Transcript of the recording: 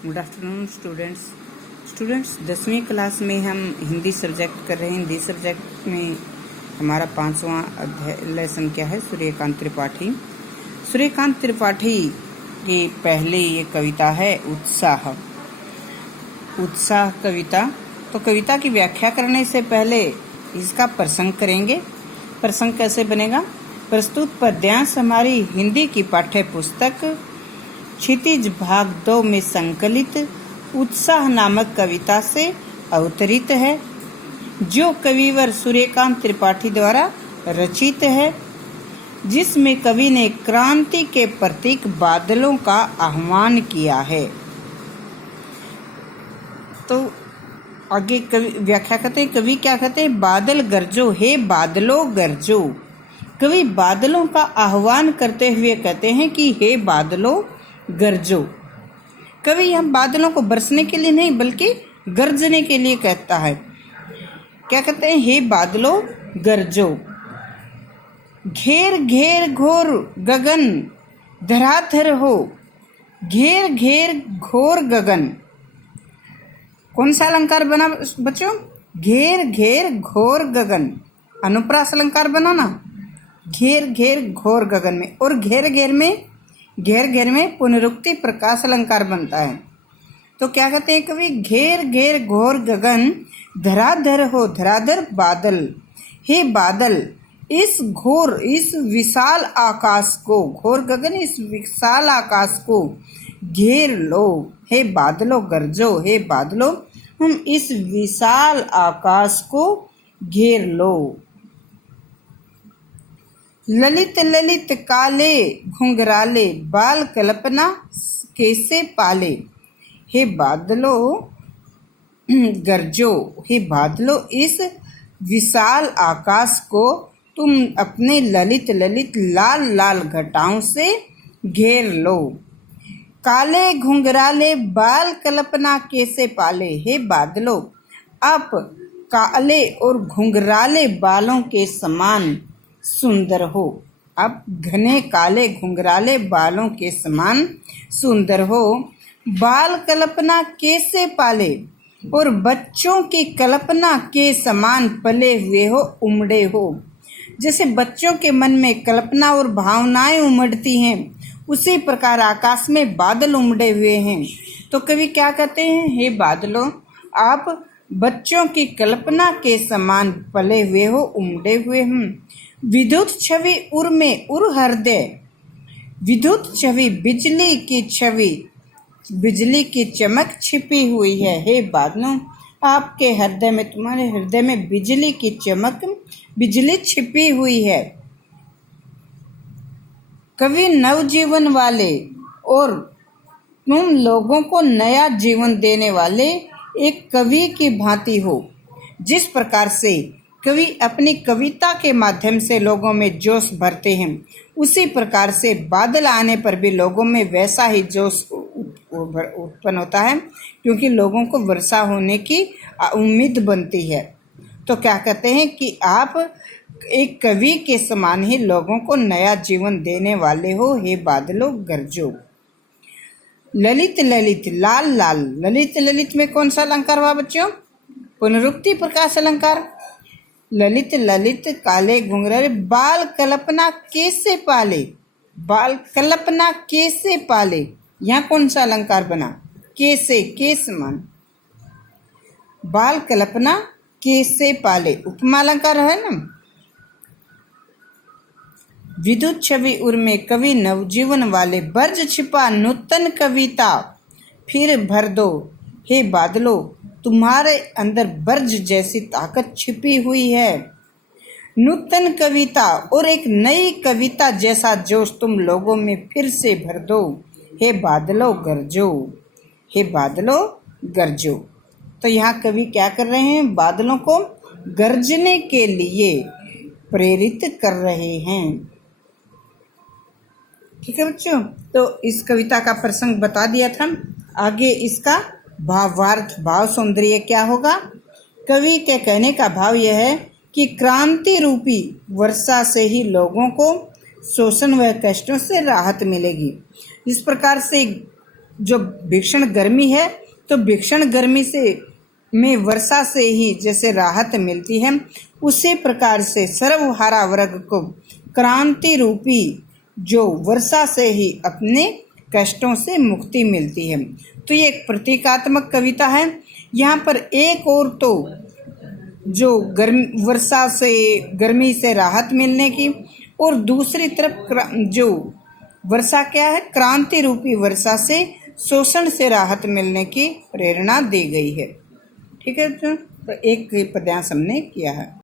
Good afternoon students 10वीं class में हम हिंदी सब्जेक्ट कर रहे हैं। हिंदी सब्जेक्ट में हमारा 5वां अध्याय लेसन क्या है? सूर्यकांत त्रिपाठी। सूर्यकांत त्रिपाठी की पहली ये कविता है उत्साह कविता। तो कविता की व्याख्या करने से पहले इसका प्रसंग करेंगे। प्रसंग कैसे बनेगा? प्रस्तुत पद्यांश हमारी हिंदी की पाठ्य पुस्तक क्षितिज भाग 2 में संकलित उत्साह नामक कविता से अवतरित है, जो कविवर सूर्यकांत त्रिपाठी द्वारा रचित है, जिसमें कवि ने क्रांति के प्रतीक बादलों का आह्वान किया है। तो आगे कवि व्याख्या करते हैं। कवि क्या कहते हैं? बादल गरजो, हे बादलों गरजो। कवि बादलों का आह्वान करते हुए कहते हैं कि हे बादलों गरजो। कवि यहाँ बादलों को बरसने के लिए नहीं बल्कि गरजने के लिए कहता है। क्या कहते हैं? हे बादलों गरजो। घेर घेर घोर गगन धराधर हो, घेर घेर घोर गगन। कौन सा अलंकार बना बच्चों? घेर घेर घोर गगन। अनुप्रास अलंकार बना ना, घेर घेर घोर गगन में। और घेर घेर में पुनरुक्ति प्रकाश अलंकार बनता है। तो क्या कहते हैं कवि? घेर घेर घोर गगन धराधर हो, धराधर बादल। हे बादल, इस विशाल आकाश को, घोर गगन इस विशाल आकाश को घेर लो। हे बादलों गरजो, हे बादलों हम इस विशाल आकाश को घेर लो। ललित ललित काले घुंघराले बाल कल्पना कैसे पाले। हे बादलों गरजो, हे बादलों इस विशाल आकाश को तुम अपने ललित ललित लाल लाल घटाओं से घेर लो। काले घुंघराले बाल कल्पना कैसे पाले। हे बादलों आप काले और घुंघराले बालों के समान सुंदर हो। अब घने काले घुंघराले बालों के समान सुंदर हो। बाल कल्पना कैसे पाले और बच्चों की कल्पना के समान पले हुए हो, उमड़े हो। जैसे बच्चों के मन में कल्पना और भावनाएं उमड़ती हैं, उसी प्रकार आकाश में बादल उमड़े हुए हैं। तो कवि क्या कहते हैं? हे बादलों आप बच्चों की कल्पना के समान पले हुए हो, उमड़े हुए हैं। विद्युत छवि उर में उर हृदय, विद्युत छवि बिजली की छवि, बिजली की चमक छिपी हुई है। हे बादलों आपके हृदय में, तुम्हारे हृदय में बिजली की चमक, बिजली छिपी हुई है। कवि नवजीवन वाले और तुम लोगों को नया जीवन देने वाले एक कवि की भांति हो। जिस प्रकार से कवि अपनी कविता के माध्यम से लोगों में जोश भरते हैं, उसी प्रकार से बादल आने पर भी लोगों में वैसा ही जोश उत्पन्न होता है, क्योंकि लोगों को वर्षा होने की उम्मीद बनती है। तो क्या कहते हैं कि आप एक कवि के समान ही लोगों को नया जीवन देने वाले हो। हे बादलों गरजो। ललित ललित लाल लाल, ललित ललित में कौन सा अलंकार हुआ बच्चों? पुनरुक्ति प्रकाश अलंकार। ललित ललित काले घुंघराले बाल कल्पना कैसे पाले, बाल कल्पना कैसे पाले। यहाँ कौन सा अलंकार बना? कैसे, केस मान, बाल कल्पना कैसे पाले, उपमा अलंकार है ना। विद्युत छवि उर में कवि नवजीवन वाले, बर्ज छिपा नूतन कविता फिर भर दो। हे बादलों तुम्हारे अंदर बर्ज जैसी ताकत छिपी हुई है। नूतन कविता और एक नई कविता जैसा जोश तुम लोगों में फिर से भर दो। हे बादलों गरजो, हे बादलों गरजो। तो यहाँ कवि क्या कर रहे हैं? बादलों को गरजने के लिए प्रेरित कर रहे हैं। ठीक है बच्चों, तो इस कविता का प्रसंग बता दिया था। आगे इसका भावार्थ, भाव सौंदर्य क्या होगा? कवि के कहने का भाव यह है कि क्रांति रूपी वर्षा से ही लोगों को शोषण व कष्टों से राहत मिलेगी। इस प्रकार से जो भीषण गर्मी है, तो भीषण गर्मी से में वर्षा से ही जैसे राहत मिलती है, उसी प्रकार से सर्वहारा वर्ग को क्रांति रूपी जो वर्षा से ही अपने कष्टों से मुक्ति मिलती है। तो ये एक प्रतीकात्मक कविता है। यहाँ पर एक और तो जो वर्षा से गर्मी से राहत मिलने की, और दूसरी तरफ जो वर्षा क्या है, क्रांति रूपी वर्षा से शोषण से राहत मिलने की प्रेरणा दी गई है। ठीक है, तो एक पद्यांश हमने किया है।